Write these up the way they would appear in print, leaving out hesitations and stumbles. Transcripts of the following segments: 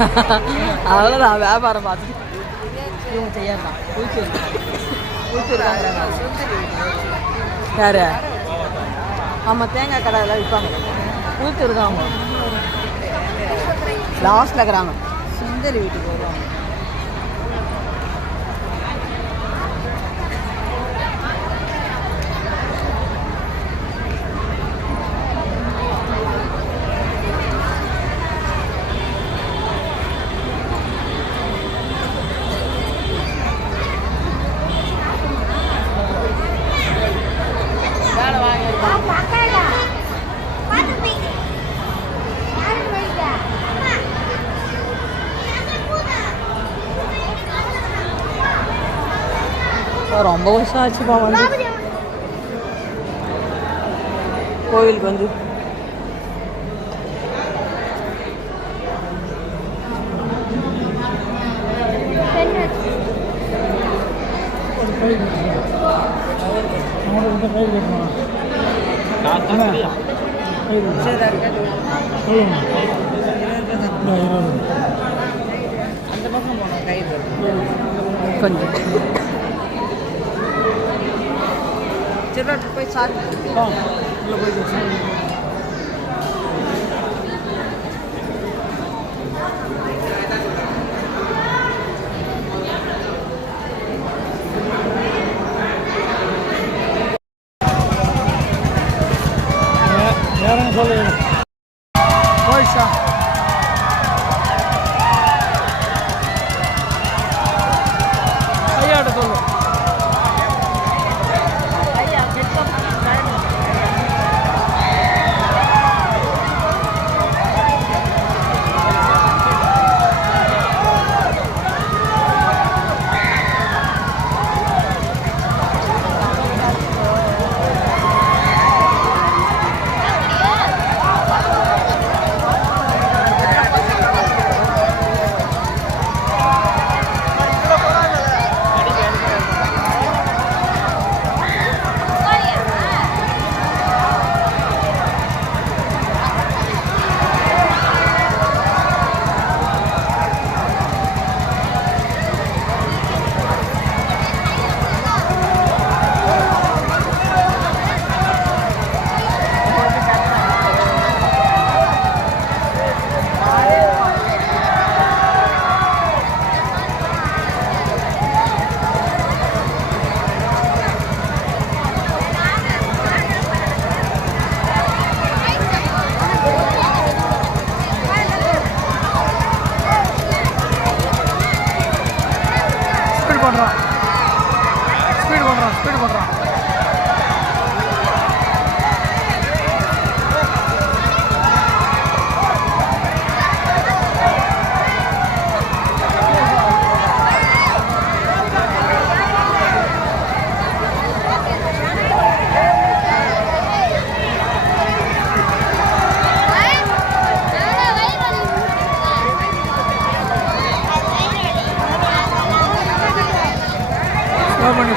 அவ்வளோதான் வியாபாரம் பார்த்து இவங்க செய்யலாம். யாரு? ஆமாம், தேங்காய் கடை எல்லாம் விற்பாங்க. ஊத்தூர் தான் அவங்க லாஸ்ட்டில் இருக்கிறாங்க. சுந்தரி வீட்டுக்கு வருவாங்க. ரொம்ப வருஷம் ஆச்சுப்பா வந்து கோவிலுக்கு வந்து. அந்த பக்கம் போனோம் கை கொஞ்சம் போய் சாப்பிட்டு யாரும் சொல்லு போய்ஷா ஐயாட்ட சொல்லு.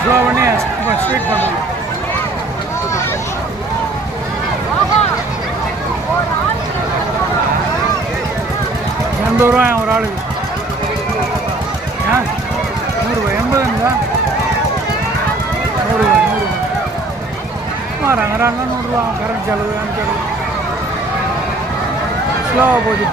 ஸ்லோ பண்ணி ஸ்வீட் பண்ணுவோம். ₹80 ஒரு ஆளுக்கு. ₹100 80 ₹100 ரங்கராங்க ₹100 கரண்ட் செலவு செலவு ஸ்லோவாக போகுது.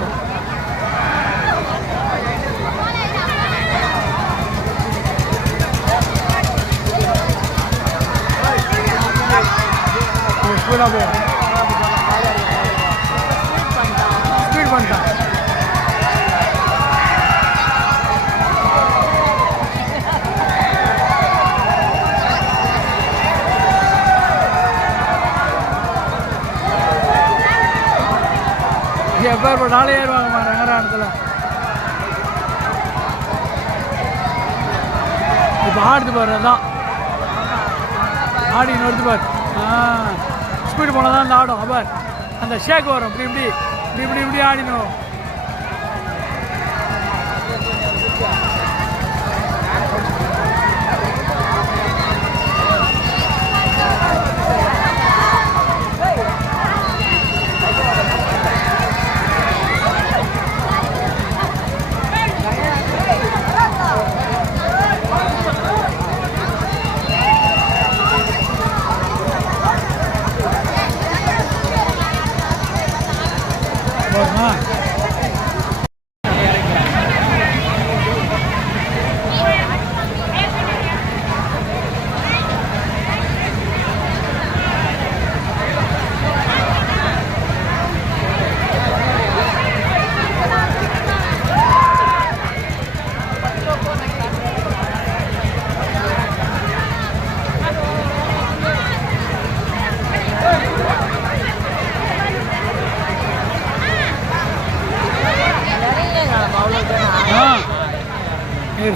இப்போ ஸ்பீடாக போ. ஸ்பீட் பண்ணிட்டான். எப்போ இப்போ நாளே ஏறுவாங்கம்மா ரங்கராணத்தில். இப்போ ஆடுது பாரு, அதான் ஆடி நடுத்து பாரு. ஸ்பீடு போனால் தான் அந்த ஆடும். அப்பார் அந்த ஷேக் வரும். இப்படி இப்படி இப்படி இப்படி இப்படி ஆடினோம்.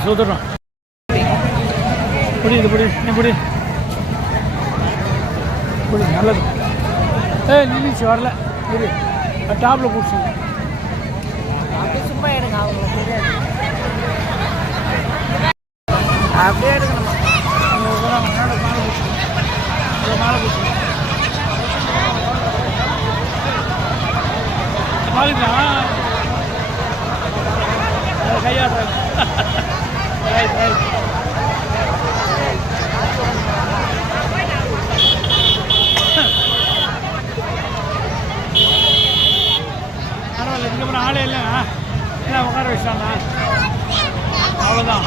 சுத்துறோம். புடி நீ புடி நல்லது. நின்றுச்சு வரல இரு டாப்பில் பிடிச்சோம். சும்மா எடுங்க அவங்களுக்கு தெரியாது. அப்படியே எடுக்கணுமா மேலே பிடிச்சோம் பாருங்களா கையாடுறாங்க. ரைட் பரவாயில்ல. இதுக்கப்புறம் ஆளே இல்லைண்ணா இல்லை உட்கார வச்சிட்டாண்ணா அவ்வளோதான்.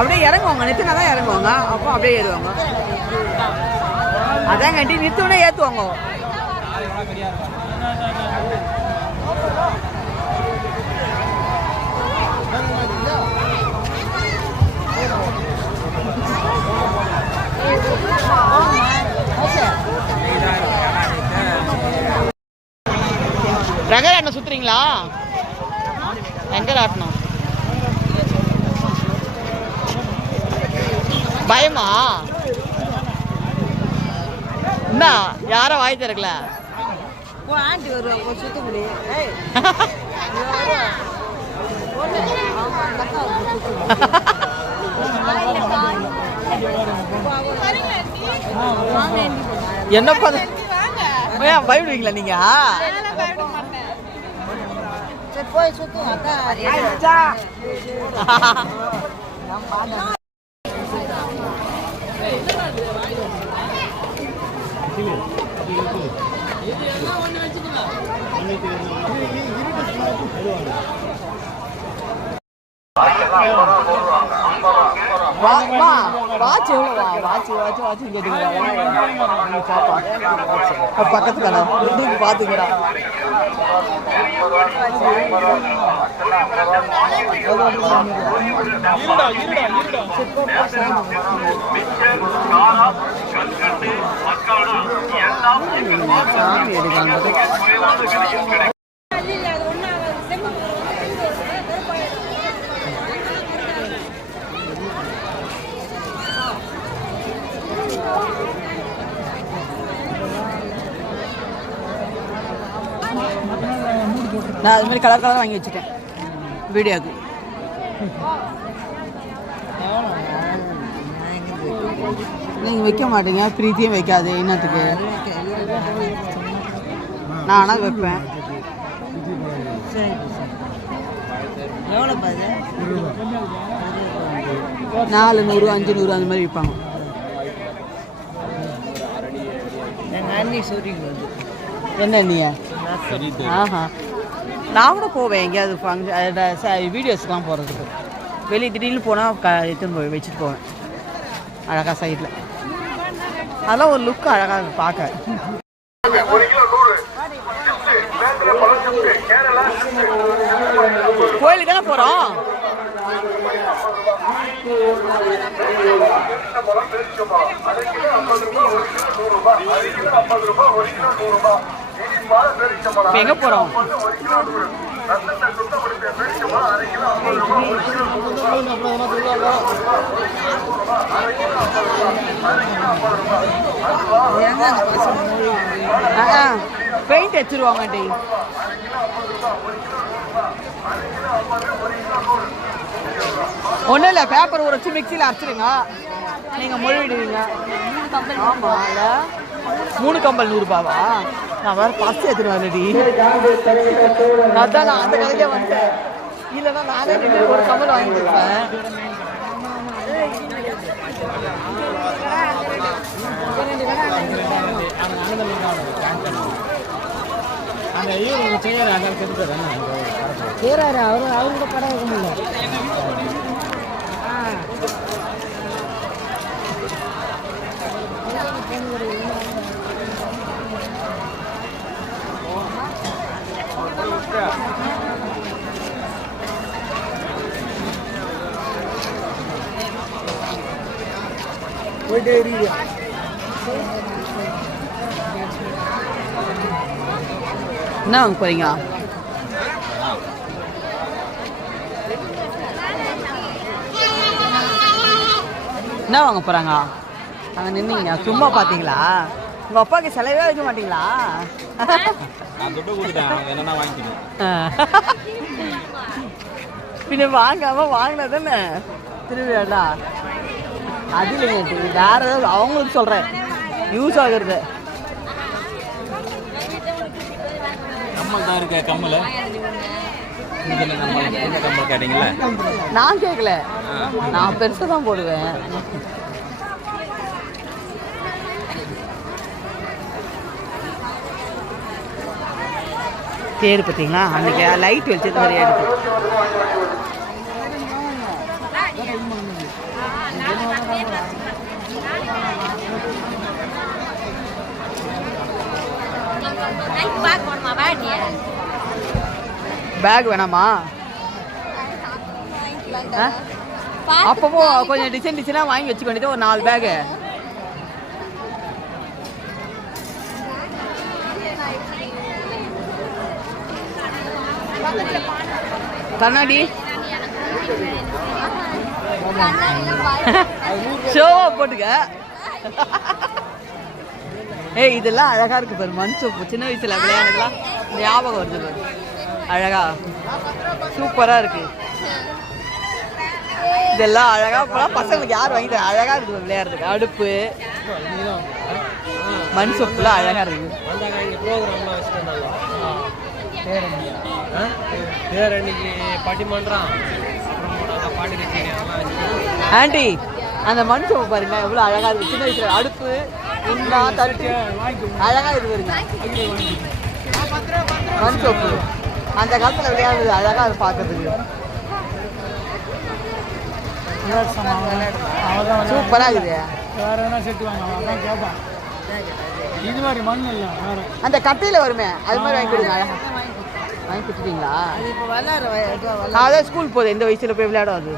அப்படியே இறங்குவாங்க, நிறுத்தினா தான் இறங்குவாங்க, அப்போ அப்படியே ஏறுவாங்க. அதான் கட்டி நிறுத்தோடனே ஏற்றுவாங்க. ரங்கராட்டினம் சுத்துறீங்களா? ரங்கராட்டினம் பயமா? என்ன யாரும் வாய் திறக்கல. ஆண்டி வருவாங்க சுத்த முடியும். என்ன பண்ண பயப்படுவீங்களா நீங்க? போய் சுத்துவாங்க. வாட்ச் எவ்வளோவா? வாட்ச் கேட்டுங்களா? பக்கத்துல பார்த்துக்கிறா. சாமி எடுக்காங்க. நான் அது மாதிரி கலர் கலர் வாங்கி வச்சுட்டேன் வீடியோக்கு. நீங்கள் வைக்க மாட்டீங்க, பிரீத்தியும் வைக்காது. என்னத்துக்கு? நான் ஆனால் வைப்பேன். எவ்வளோ 400 500 அந்த மாதிரி விற்பாங்க. என்ன நீ? ஆஹா, நான் கூட போவேன் எங்கேயாவது ஃபங்க்ஷன் வீடியோஸ்லாம் போகிறதுக்கு. வெளியே திடீர்னு போனால் எடுத்துன்னு போய் வச்சுட்டு போவேன் அழகாக சைடில். அதெல்லாம் ஒரு லுக் அழகாக பார்க்க. கோயிலுக்கு தானே போகிறோம். எங்கே போகிறோம்? பெயிண்ட் வச்சிருவாங்க டி. ஒன்றும் இல்லை, பேப்பர் உரைச்சி மிக்சியில் அரைச்சிடுங்க, நீங்கள் மொழிவிடுவீங்க. ஆமாம் இல்லை, 3 கம்பல் 100 ரூபாவா? நான் வேறு பஸ் எடுத்துட்டு வரலடி, அதான் நான் அந்த கடைக்கே வந்துட்டேன். இல்லைன்னா நானே நின்று ஒரு கம்பல் வாங்கி கொடுப்பேன். அந்த ஐயோ செய்யறாரு, அதான் கெடுக்கிறாரு செய்கிறாரு அவங்க கடை வைக்க முடியல. போயிட்டே இருக்கீங்க. என்ன வாங்க போறீங்க? என்ன வாங்க போறாங்க? அங்கே நின்னீங்க சும்மா பார்த்தீங்களா? உங்க அப்பாவுக்கு செலவே வைக்க மாட்டீங்களா? பின்ன வாங்காம வாங்கினதானே திருவிழா. அது இல்லைங்க, வேற ஏதாவது அவங்களுக்கு சொல்றேன், யூஸ் ஆகுறது. கம்மல் தான் இருக்க. கம்மல் கேட்டீங்களா? நான் கேட்கல, நான் பெருசாக தான் போடுவேன். தேடு பார்த்தீங்களா? அன்றைக்கி லைட் வச்சது மாதிரி எடுத்து பேக் வேணாமா? அப்போ கொஞ்சம் டிசைனாக வாங்கி வச்சுக்க வேண்டியது, ஒரு 4 பேகு. கண்ணாடி ஷோவா போட்டுக்க. ஏய் இதெல்லாம் அழகா இருக்கு பாரு, மண் சோப்பு. சின்ன வயசுல விளையாடுறதுலாம் ஞாபகம் வருது பாரு, அழகா சூப்பரா இருக்கு. இதெல்லாம் அழகா போலாம், பசங்களுக்கு யார் வாங்கி தர? அழகா இருக்கு விளையாடுறதுக்கு. அடுப்பு, மண் சோப்புலாம் அழகா இருக்கு. ஆண்டி அந்த மண் சோப்பு பாருங்க எவ்வளவு அழகா இருக்கு. சின்ன வயசுல அடுப்பு தட்டு அழகா இருக்கு பாருங்க. மண் சோப்பு அந்த காலத்துல விளையாடுறது அழகா அது பார்க்கறதுக்கு சூப்பரா இருக்குது. வேற எதனா செட்டு வாங்க, அதான் கேட்பான். இது மாதிரி மண் இல்லை, வேற அந்த கட்டையில வருமே அது மாதிரி வாங்கி கொடுங்க. அழகா வாங்கி கொடுத்துட்டீங்களா? அதான் ஸ்கூல் போகுது, இந்த வயசுல போய் விளையாடாது.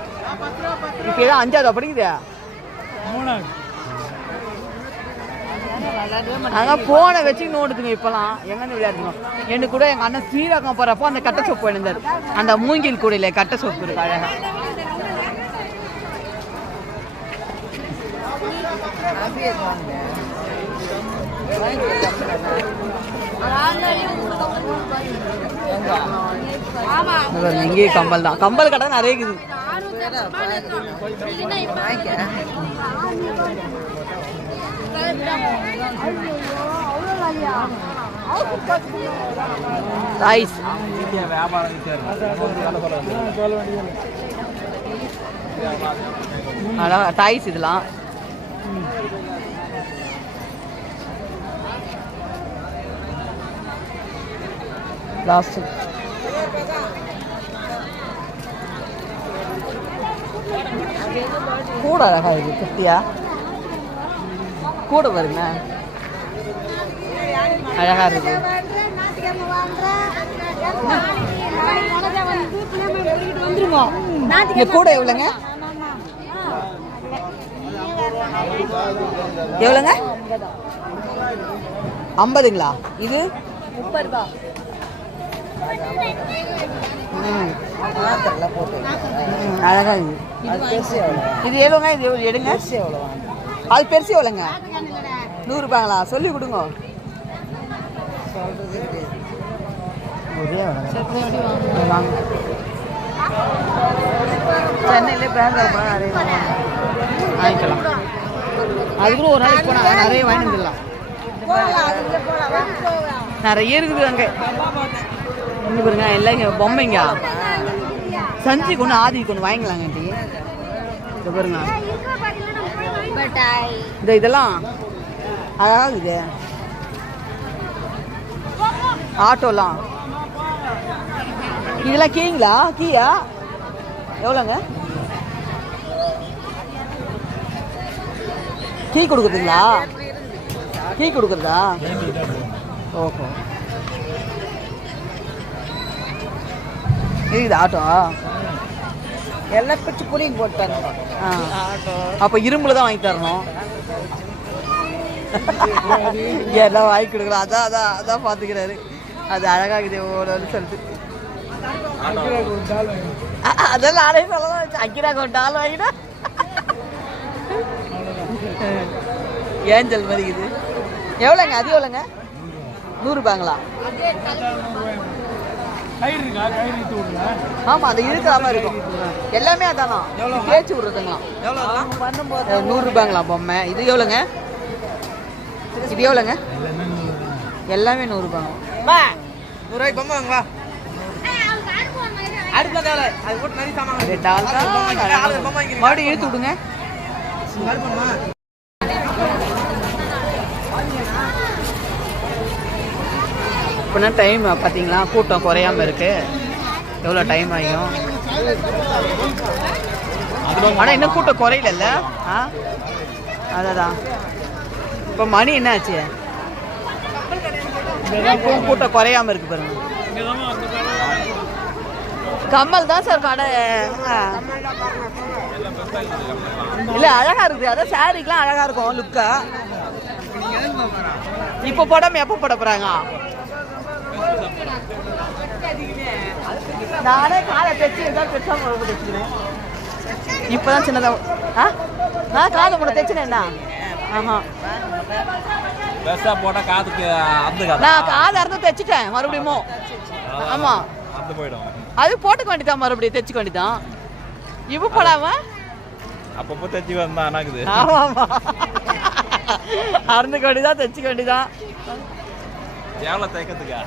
இப்போ ஏதோ 5ஆவது படிக்குது, 3ஆவது. அதான் போனை வச்சு நோடுதுங்க. இப்போலாம் எங்கன்னு விளையாடுங்க. எனக்கு கூட எங்கள் அண்ணன் ஸ்ரீரகம் போகிறப்போ அந்த கட்டை சோப்பு எழுந்தார். அந்த மூங்கில் கூடையில கட்டை சோப்பு இருக்கு அழகா. இங்கேயே கம்பல் தான், கம்பல் கடை நிறைய இருக்குது. டாய்ஸ் அழகா டாய்ஸ் இதெல்லாம். லாஸ்ட் கூட அழகா இருக்கு, குட்டியா கூட வருங்க, அழகா இருக்கு. இந்த கூட எவ்வளோங்க? எவ்வளோங்க? 50ங்களா? இது 30 ரூபா. அழகா இது. இது எவ்வளோங்க? இது எடுங்க. அது பெருசு எவ்வளோங்க? 100 ரூபாங்களா? சொல்லி கொடுங்க. ஒரே வாங்க. சென்னையிலே பேங்காக் போனால் நிறைய வாங்கிக்கலாம். அதுக்குள்ள ஒரு நாளைக்கு போனால் நிறைய வாங்கி வந்துடலாம். நிறைய இருக்குது அங்கே. இங்கே பாருங்க எல்லாம் இங்கே பொம்மைங்க. சஞ்சிக்கு ஒன்று ஆதிக்கு ஒன்று வாங்கிக்கலாங்க. இங்கே பாருங்க இதெல்லாம் அழகாக இது. ஆட்டோலாம் இதெல்லாம் கீங்களா? கீயா எவ்வளோங்க? கீ கொடுக்குறதுங்களா? கீ கொடுக்குறதா? ஓஹோ இது ஆட்டோ எல்லாம் பிடிச்சி புடிங்க போட்டாங்க. அப்போ இரும்புல தான் வாங்கி தரணும். எல்லாம் வாங்கி கொடுக்குறோம். அதான் அதான் அதான் பார்த்துக்கிறாரு. அது அழகாகுது ஓடன்னு சொல்லிட்டு. அதெல்லாம் நானே சொல்லலாம். அக்கிராக்கு ஒரு டால் வாங்கினா ஏஞ்சல் மாதிரி இது. எவ்வளோங்க? அது எவ்வளோங்க? 100 ரூபாங்களா? ஆமாம் அது இழுக்காம இருக்கும். எல்லாமே அதானா தேய்ச்சி விட்றதுங்களாம். 100 ரூபாங்களா பொம்மை? இது எவ்வளோங்க? இது எவ்வளோங்க? எல்லாமே 100 ரூபாங்க. 100 ரூபாய்க்கு பொம்மை வாங்க. மறுபடியும் இழுத்து விடுங்க. இப்போனா டைம் பார்த்தீங்களா? கூட்டம் குறையாம இருக்கு. எவ்வளோ டைம் ஆகும். ஆனால் இன்னும் கூட்டம் குறையில. அதான் இப்போ மணி என்ன ஆச்சு? இப்பவும் கூட்டம் குறையாம இருக்கு பாருங்க. கம்மல் தான் சார் கடை. இல்லை அழகா இருக்கு. அதான் சாரிக்கெலாம் அழகா இருக்கும் லுக்கா. இப்போ போடாம எப்போ போட போறாங்க? நானே காலை தைச்சு ஏதாவது பெருசாக முறை தைச்சுக்கிறேன். இப்போதான் சின்னதாக நான் காதை முறை தைச்சுனேன். என்ன ஆஹா போட்டா காதுக்கு நான் காதை அறுந்து தைச்சிட்டேன் மறுபடியும். ஆமா அது போட்டுக்க வேண்டியதான். மறுபடியும் தைச்சுக்க வேண்டியதான். இப்போ போடாம அப்பப்போ தைச்சி வந்தா ஆனாக்குது. ஆமா ஆமா அறுந்துக்க வேண்டியதான் தைச்சிக்க வேண்டியதான். எவ்வளோ தைக்கிறதுக்கா?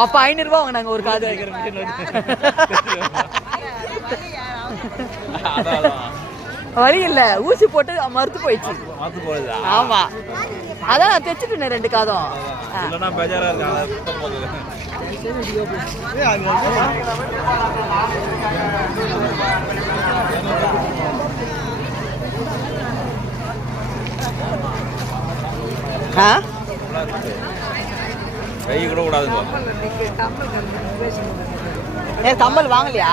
அப்போ 500 ரூபா வாங்க. நாங்கள் ஒரு காது வழி இல்லை. ஊசி போட்டு மறுத்து போயிடுச்சு. ஆமா அதான் நான் தைச்சிட்டேன் 2 காதும். பெஜாரா இருக்கு. கை கூட கூடாதுங்க. கம்மல் வாங்கலையா?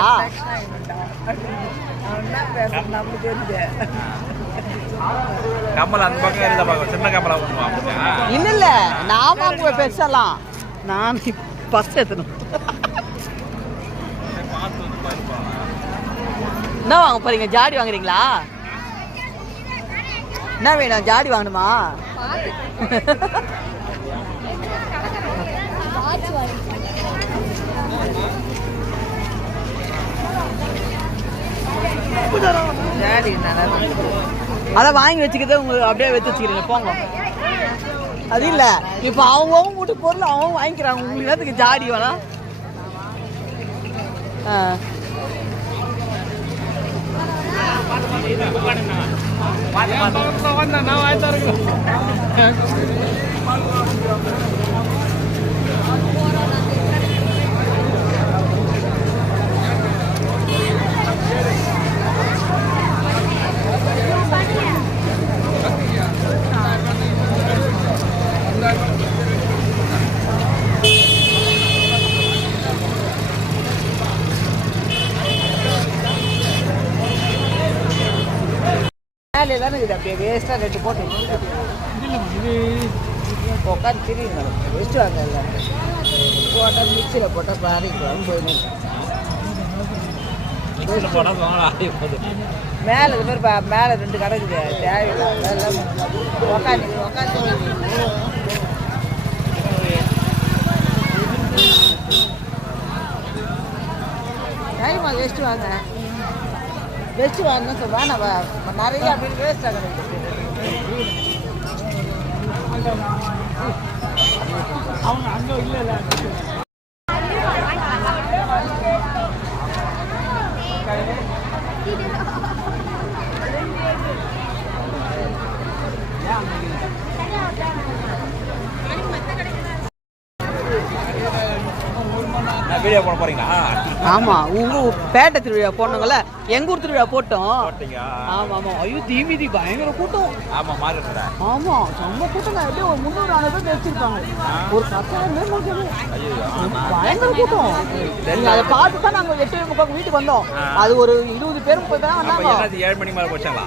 கம்மல் அந்த பக்கம் இருந்தா சின்ன கம்மலா இல்ல இல்ல நான் வாங்குவேன் பெருசெல்லாம். நான் ஃபர்ஸ்ட் எடுத்துணும். என்ன வாங்க போறீங்க? ஜாடி வாங்குறீங்களா? என்ன வேணும்? ஜாடி வாங்கணுமா? அதான் வாங்கி வச்சுக்கிறத உங்களுக்கு அப்படியே வச்சு வச்சுக்கிறீங்க. போங்க. அது இல்ல இப்ப அவங்க வீட்டு பொருள் அவங்க வாங்கிக்கிறாங்க. உங்களுக்கு என்னத்துக்கு ஜாடி வேணாம்? தானே இது அப்படியே வேஸ்ட்டாக 2 போட்டு உட்காந்து திரியுங்க. வெஸ்ட்டு வாங்க இல்லை போட்டால் மிக்சியில் போட்டால் பாரிக்கலாம் போயிடும். மேலே இது மாதிரி மேலே 2 கடை இருக்குது. தேவையில்லை உட்காந்து டைமா வேஸ்ட் வாங்க வேஸ்ட் வாங்க சொல்லுவா நம்ம நிறைய அப்படி வேஸ்ட் ஆகுது அவங்க அங்கே இல்லை வீடியோ போட போறீங்களா? ஆமா, உங்க பேட்டை திருவிழா போனோங்கல்ல, எங்க ஊர் திருவிழா போட்டோம். ஆமா ஆமா. ஐயோ தீமிதி பயங்கர கூட்டம். ஆமா மார்க்கெட்ல. ஆமா செம்ம கூட்டம். அப்படியே ஒரு 300 பேர் வச்சிருக்காங்க. ஒரு 10,000 பேர் இருக்குது. பயங்கர கூட்டம். அதை பார்த்து தான் நாங்கள் 8:30 வீட்டுக்கு வந்தோம். அது ஒரு 20 பேர் 30 பேர் வந்தாங்க. 7 மணி மேலே போச்சாங்களா?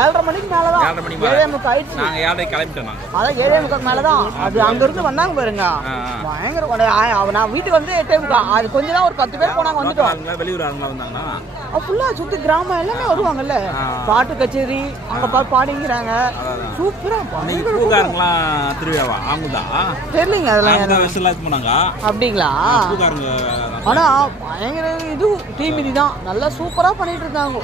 7:30 மணிக்கு மேலே தான். 7:30 ஆயிடுச்சு. நாங்கள் 7:30 கிளம்பிட்டோம். அதான் 7:30 மேலே தான். அது அங்கேருந்து வந்தாங்க பாருங்க. பயங்கர நான் வீட்டுக்கு வந்து 8:30. அது கொஞ்சம் தான் ஒரு 10 பேர் போனாங்க வந்துட்டோம். வெளியூர் ஆளுங்களா வந்தாங்கன்னா ஃபுல்லாக சுற்றி கிராமம் எல்லாமே வருவாங்கல்ல. பாட்டு கச்சேரி அங்கே பாடிங்கிறாங்க. சூப்பராக திருவிழாவா அவங்கதான் தெரியலங்க அதெல்லாம் போனாங்க. அப்படிங்களா? ஆனால் பயங்கர இது தீமிதி தான். நல்லா சூப்பராக பண்ணிட்டு இருக்காங்க.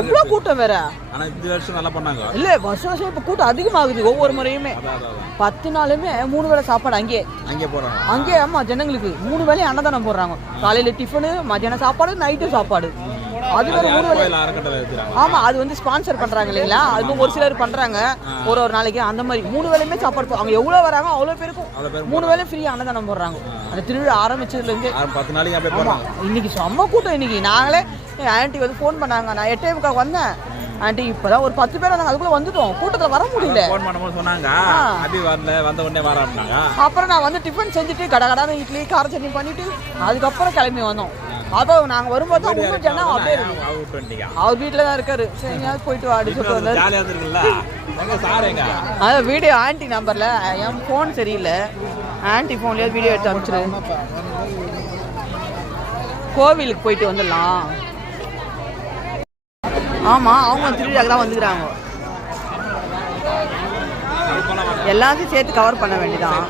எவ்வளோ கூட்டம் வேற. ஆனால் இந்த வருஷம் நல்லா பண்ணாங்க. இல்லை வருஷம் இப்போ கூட்டம் அதிகமாகுது. ஒவ்வொரு முறையுமே 10 நாளுமே 3 வேளை சாப்பாடு அங்கே போகிறாங்க. அங்கே ஆமாம் ஜனங்களுக்கு 3 வேளையும் அன்னதானம் போடுறாங்க. காலையில் டிஃபனு, மத்தியானம் சாப்பாடு, நைட்டு சாப்பாடு. அது ஒரு 3 வேளை. ஆமா அது வந்து ஸ்பான்சர் பண்றாங்க இல்லைங்களா? அது ஒரு சிலர் பண்றாங்க ஒரு நாளைக்கு. அந்த மாதிரி 3 வேளையுமே சாப்பாடு. அவங்க எவ்வளவு வராங்க அவ்வளோ பேருக்கும் 3 வேளையும் ஃப்ரீ அன்னதானம் போடுறாங்க. அந்த திருவிழா ஆரம்பிச்சதுல இருந்து 10 நாளைக்கு அப்படியே போறாங்க. இன்னைக்கு செம்ம கூட்டம். இன்னைக்கு நாங்களே ஆன்ட்டி வந்து ஃபோன் பண்ணாங்க. நான் 8:30 வந்தேன். ஆண்டி இப்பதான் ஒரு 10 பேர் வந்தாங்க. அதுக்குள்ள வந்துட்டோம். கூட்டத்துல வர முடியல. ஃபோன் பண்ணும்போது சொன்னாங்க அபி வரல, வந்த உடனே வராங்க. அப்புறம் நான் வந்து டிஃபன் செஞ்சுட்டு கடகடான இட்லி கார சட்னி பண்ணிட்டு அதுக்கப்புறம் கிளம்பி வந்தோம். அதோ நாங்க வரும்போது தான் உங்களுக்கு ஜனம் அப்படியே அவர் வீட்டில் தான் இருக்காரு. சரி எங்கேயாவது போயிட்டு வாடி சொல்லிட்டு வந்தாரு. அதான் வீடியோ ஆன்ட்டி நம்பர்ல என் ஃபோன் சரியில்லை. ஆன்ட்டி ஃபோன்லேயே வீடியோ எடுத்து அனுப்பிச்சிரு. கோவிலுக்கு போயிட்டு வந்துடலாம். ஆமாம் அவங்க திருவிழாக்கு தான் வந்துக்கிறாங்க. எல்லாத்தையும் சேர்த்து கவர் பண்ண வேண்டியதான்.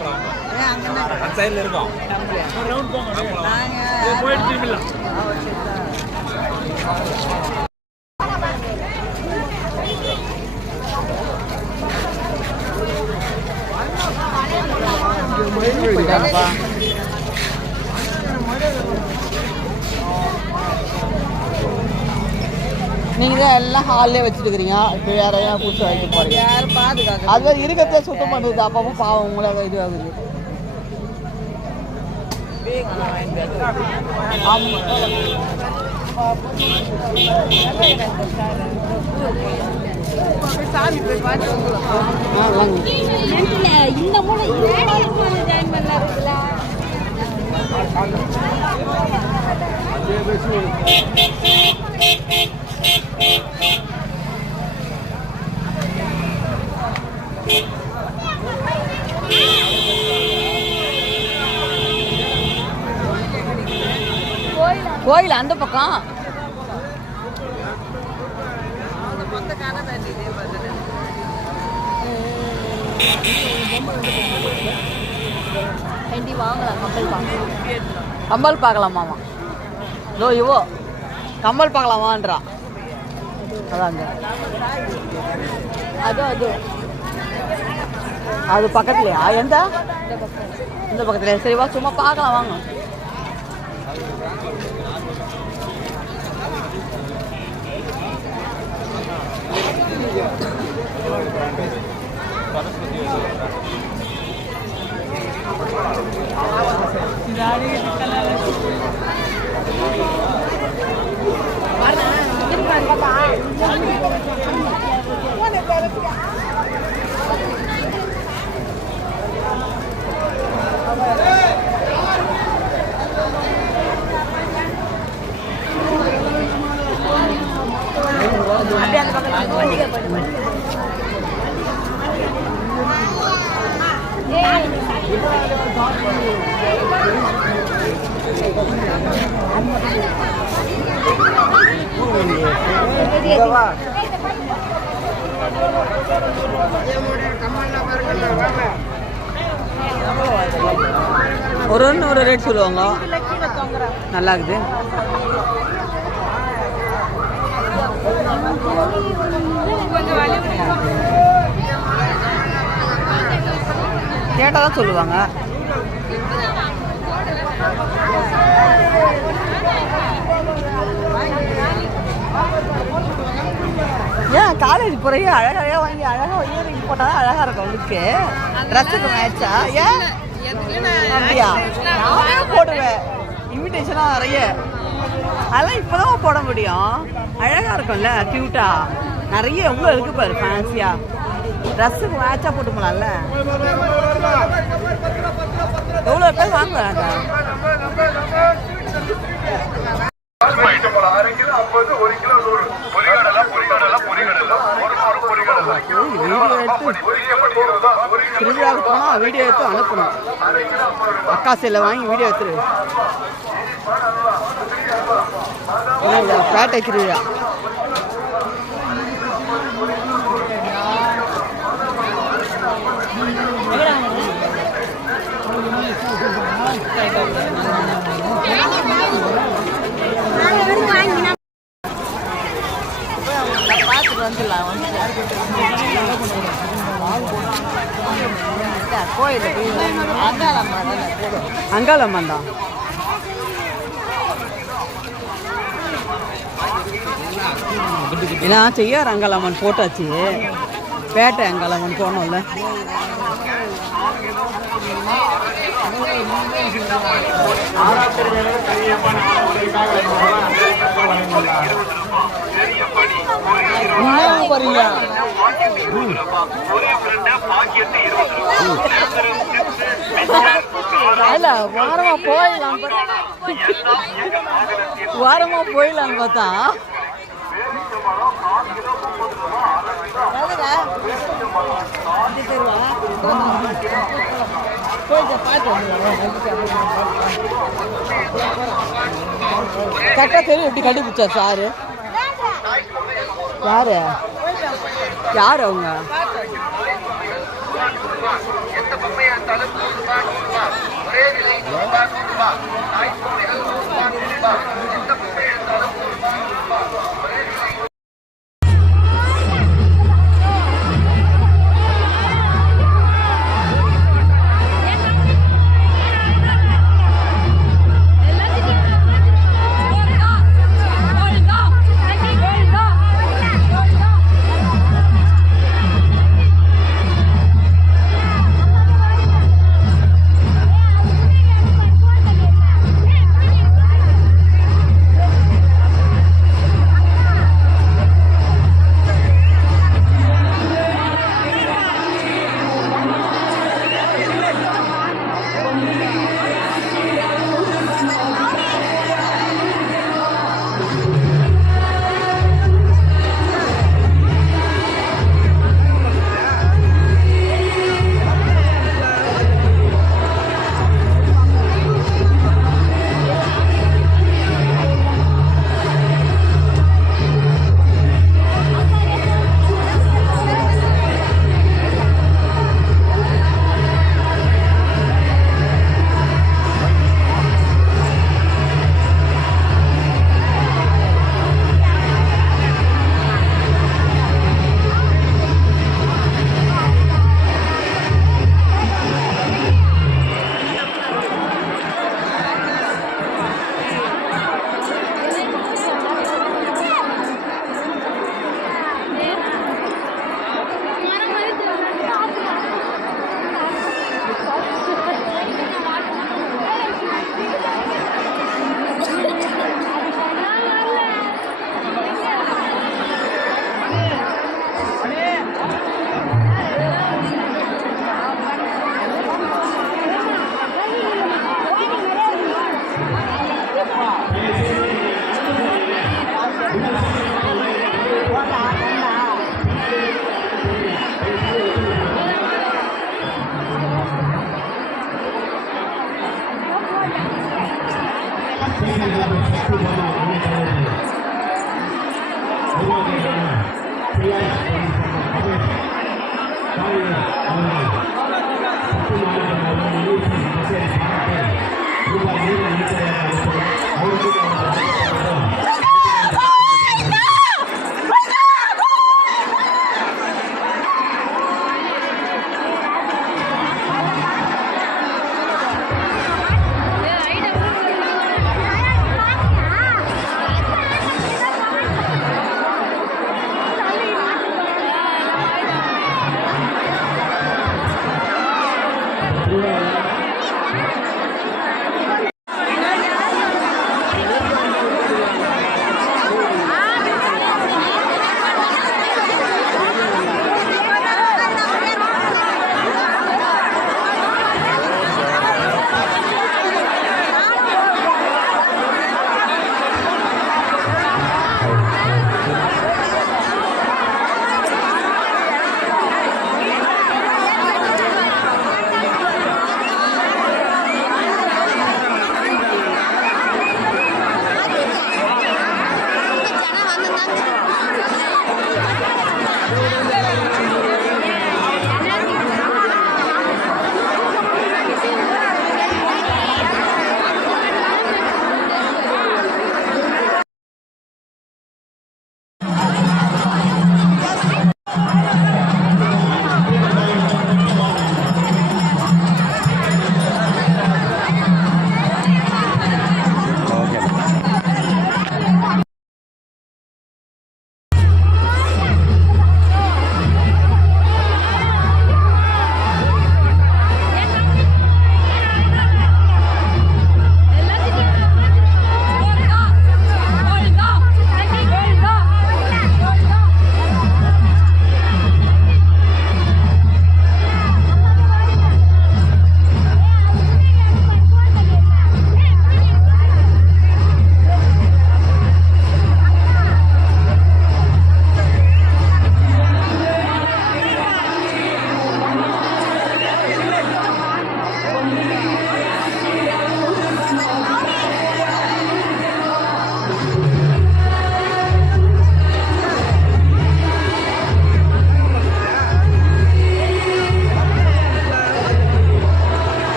நீங்கள் தான் எல்லாம் ஹால்லே வச்சுட்டு இருக்கிறீங்க. இப்போ வேற எதாவது புதுசாக வைக்க போகிறீங்க. யாரும் பாதுகாக்க அது இருக்கிறத சுத்தம் பண்ணுறது. அப்பப்போ பாவம் உங்களை இது ஆகுது. சாமி போய் பார்த்து இந்த மூலம் கோயில் அந்த பக்கம் கம்பல் பார்க்கலாமாமா. இதோ இவோ கம்பல் பார்க்கலாமான்றா. அதாங்க அது அது பக்கத்துலையா? எந்த இந்த பக்கத்துலையா? சரி வா சும்மா பார்க்கலாம் வாங்க. ஒரு ரேட் சொல்லுவாங்க. நல்லா இருக்குது. கேட்டால் தான் சொல்லுவாங்க. ஏன் காலேஜ் போகிறீங்க அழகாக வாங்கி அழகாக இயரிங் போட்டால் தான் அழகாக இருக்கும் உங்களுக்கு. ட்ரெஸ்ஸுக்கு மேட்சா? ஏன் அப்படியா? நானே போடுவேன் இன்விடேஷனாக நிறைய. அதெல்லாம் இப்போ தான் போட முடியும். அழகாக இருக்கும்ல, க்யூட்டாக நிறைய எவ்வளோ இருக்குது பாரு ஃபேன்சியாக. ட்ரெஸ்ஸுக்கு மேட்சாக போட்டு போகலாம்ல. எவ்வளோ பேர் வாங்குவாங்க? திருவிழாவுக்கு போனால் வீடியோ எடுத்து அனுப்பணும். அக்கா செல்ல வாங்கி வீடியோ எடுத்துரு. பேட்டை திருவிழா பார்த்துட்டு வந்துடலாம். கோயில் அங்காளம்மா தான். ஏன்னா செய்யார் அங்காளம்மன் போட்டாச்சு. பேட்டை அங்காளம்மன் போனோம்ல. வாரமா போயிடலான்னு பார்த்தா கரெக்டாக தெரியும். எப்படி கண்டுபிடிச்சா சாரு? யாரு யார் அவங்க?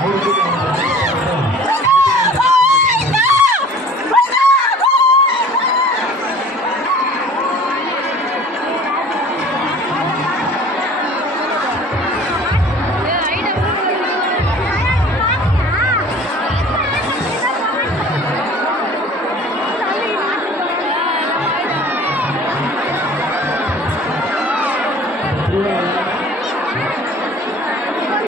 அவருக்கு